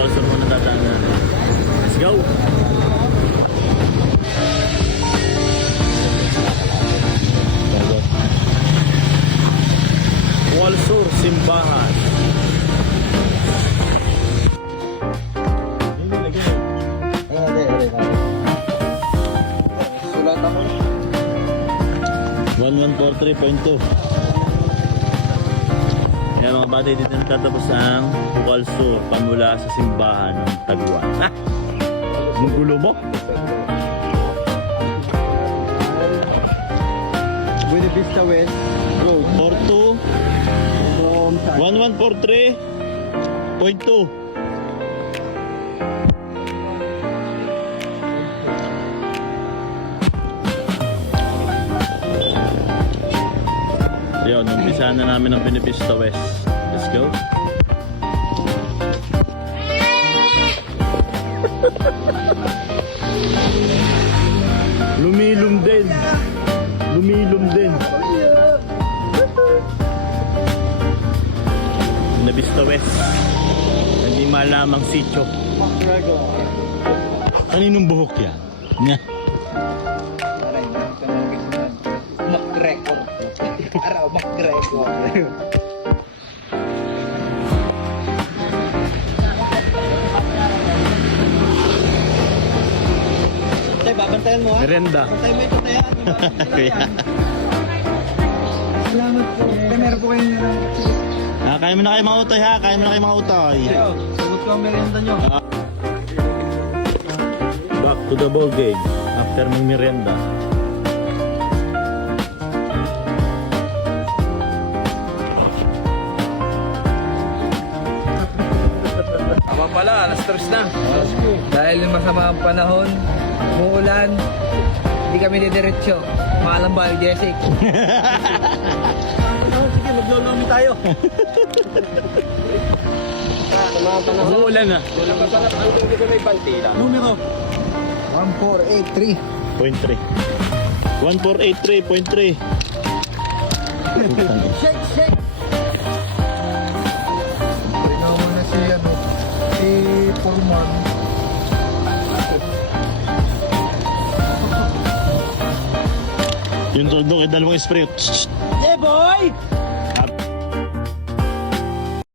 Walsur muna dadaan natin. Let's go! Walsur, simbahan. Sulat ako. 1143.2. Yan mga bati, dito natatapos ang Walsur pamula sa simbahan ng Taguan. Ah! Ang gulo mo? Buena Vista West Road. 42 From 1143.2. Yun, umpisa na namin ang Buena West. Let's go. Lumilom din. Lumilom din. Buena West. Hindi malamang sityo. Kaninong buhok yan? Nya. Mag-record. Araw, mag-record. Tay, babantayan mo ha? Merenda. Tay, may patayan. Kuya. Salamat po. Meron po kayo nila. Kaya mo na kayo mga utoy ha. Kaya mo na kayo mga utoy. Sagot ko ang merienda nyo. Back to the ball game. After mong merienda. Aba pala, alas 3 na. Dahil masama ang panahon, umuulan, hindi kami didiretso. Maalam ba yung Jessic? Sige, maglolomi tayo. Umuulan na. Numero 1483. 0.3. 1483.3. Shake, shake. Tingnan mo na si Pullman. Yung todo kay dalawang spray. Yeah, boy!